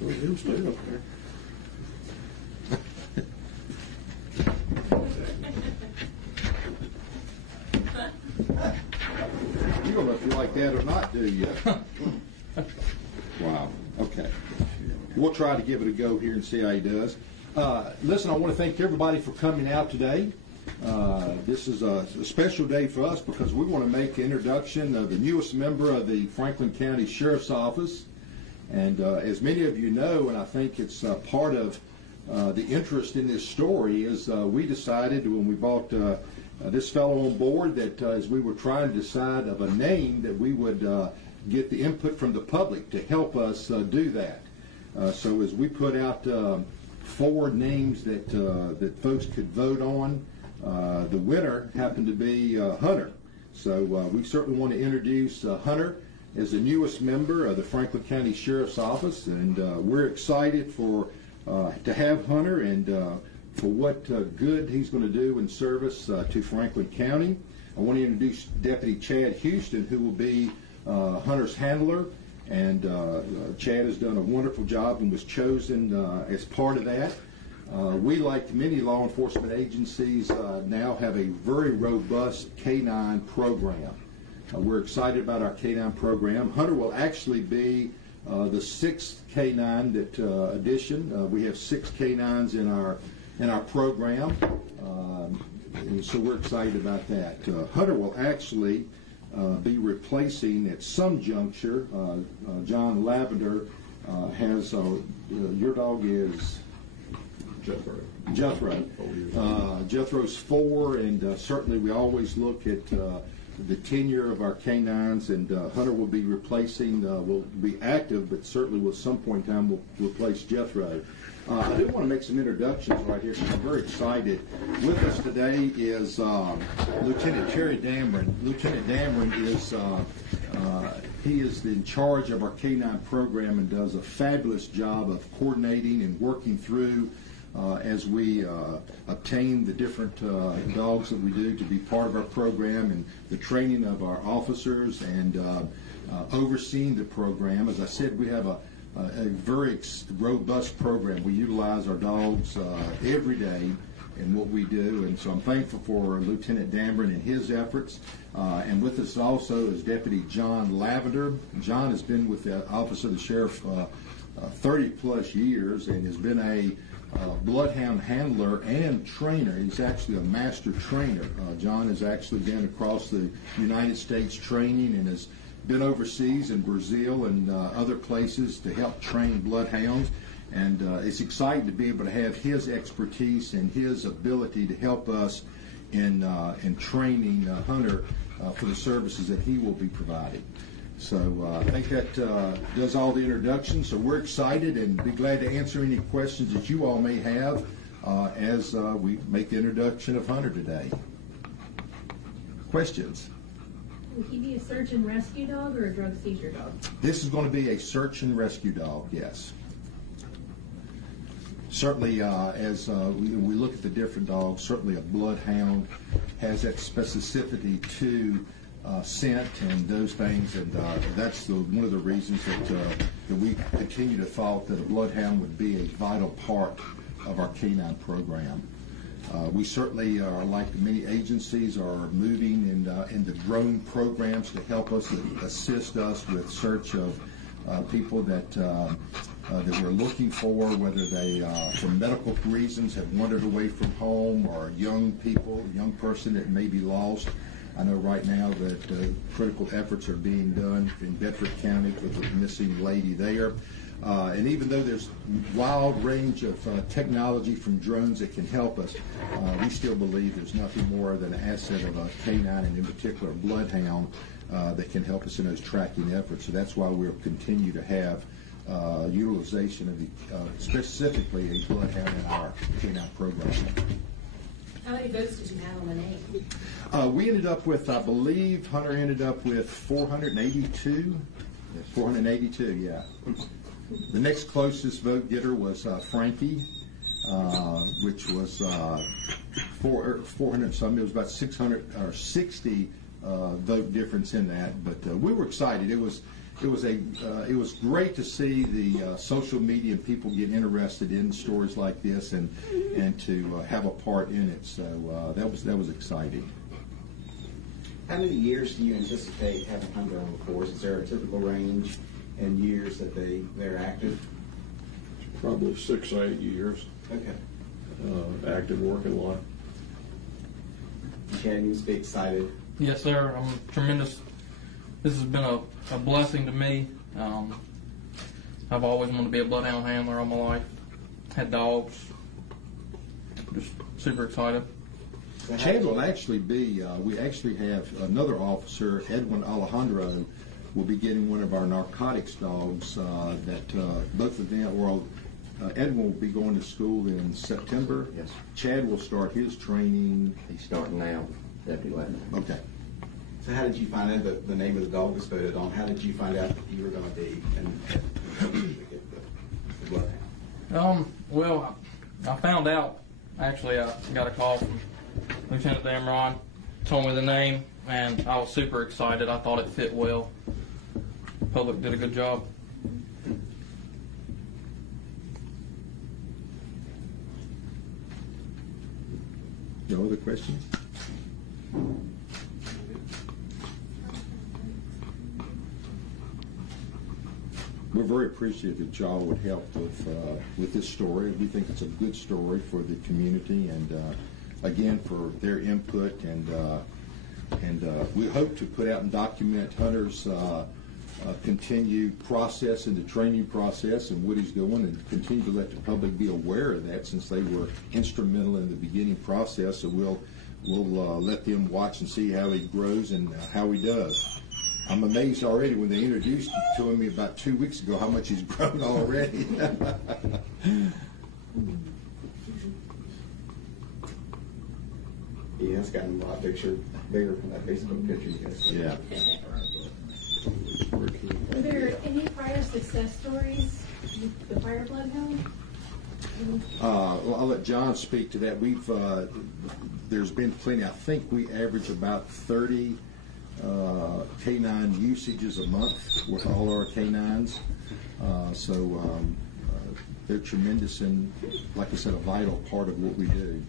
He'll stay up there. You don't know if you like that or not, do you? Wow. Okay. We'll try to give it a go here and see how he does. Listen, I want to thank everybody for coming out today. This is a special day for us because we want to make the introduction of the newest member of the Franklin County Sheriff's Office. And as many of you know, and I think it's part of the interest in this story, is we decided when we brought this fellow on board that as we were trying to decide of a name that we would get the input from the public to help us do that. So as we put out 4 names that folks could vote on, the winner happened to be Hunter. So we certainly want to introduce Hunter as the newest member of the Franklin County Sheriff's Office, and we're excited to have Hunter and for what good he's going to do in service to Franklin County. I want to introduce Deputy Chad Houston, who will be Hunter's handler, and Chad has done a wonderful job and was chosen as part of that. We, like many law enforcement agencies, now have a very robust K-9 program. We're excited about our K-9 program. Hunter will actually be the 6th K-9 addition. We have 6 K-9s in our program, and so we're excited about that. Hunter will actually be replacing at some juncture. John Lavender has your dog is Jethro. Jethro's 4, and certainly we always look at the tenure of our K-9s, and Hunter will be replacing, will be active, but certainly at some point in time will replace Jethro. I do want to make some introductions right here because I'm very excited. With us today is Lieutenant Terry Dameron. Lieutenant Dameron is he is in charge of our K-9 program and does a fabulous job of coordinating and working through as we obtain the different dogs that we do to be part of our program, and the training of our officers, and overseeing the program. As I said, we have a very robust program. We utilize our dogs every day in what we do, and so I'm thankful for Lieutenant Dameron and his efforts. And with us also is Deputy John Lavender. John has been with the Office of the Sheriff 30-plus years and has been a bloodhound handler and trainer. He's actually a master trainer. John has actually been across the United States training and has been overseas in Brazil and other places to help train bloodhounds. And it's exciting to be able to have his expertise and his ability to help us in training Hunter for the services that he will be providing. So I think that does all the introductions. So we're excited and be glad to answer any questions that you all may have as we make the introduction of Hunter today. Questions? Will he be a search and rescue dog or a drug seizure dog? This is going to be a search and rescue dog, yes. Certainly, as we look at the different dogs, certainly a bloodhound has that specificity to scent and those things, and that's one of the reasons that we continue to thought that a bloodhound would be a vital part of our K-9 program. We certainly are, like many agencies, are moving in the drone programs to help us, assist us with search of people that we're looking for, whether they, for medical reasons, have wandered away from home, or young people, a young person that may be lost. I know right now that critical efforts are being done in Bedford County with the missing lady there. And even though there's a wild range of technology from drones that can help us, we still believe there's nothing more than an asset of a K-9, and in particular a bloodhound, that can help us in those tracking efforts. So that's why we'll continue to have utilization of specifically a bloodhound in our K-9 program. How many votes did you have on the name? We ended up with, I believe, Hunter ended up with 482. 482, yeah. The next closest vote getter was Frankie, which was 400 something. It was about 600 or 60 vote difference in that. But we were excited. It was it was great to see the social media and people get interested in stories like this and to have a part in it. So that was exciting. How many years do you anticipate having Hunter on the force? Is there a typical range in years that they're active? Probably 6 to 8 years. Okay. Active working life. Chad, you must be excited. Yes, sir. I'm tremendous. This has been a blessing to me. I've always wanted to be a bloodhound handler all my life. Had dogs. Just super excited. Chad will actually be, we actually have another officer, Edwin Alejandro, will be getting one of our narcotics dogs that both of them, well, Edwin will be going to school in September. Yes. Chad will start his training. He's starting now, Deputy Lieutenant. Okay. So how did you find out the name of the dog was voted on? How did you find out that you were going to be and get the bloodhound? Well, I found out, actually, I got a call from Lieutenant Damron, told me the name, and I was super excited. I thought it fit well. Public did a good job. No other questions? We're very appreciative that y'all would help with this story. We think it's a good story for the community, and again for their input. And we hope to put out and document Hunter's continued process in the training process and what he's doing, and continue to let the public be aware of that, since they were instrumental in the beginning process. So we'll let them watch and see how he grows and how he does. I'm amazed already when they introduced it to me about 2 weeks ago how much he's grown already. He has gotten a lot bigger from that Facebook picture you guys. Yeah. Were there any prior success stories with the fire bloodhound? Well, I'll let John speak to that. There's been plenty. I think we average about 30 canine usages a month with all our canines. So they're tremendous and, like I said, a vital part of what we do.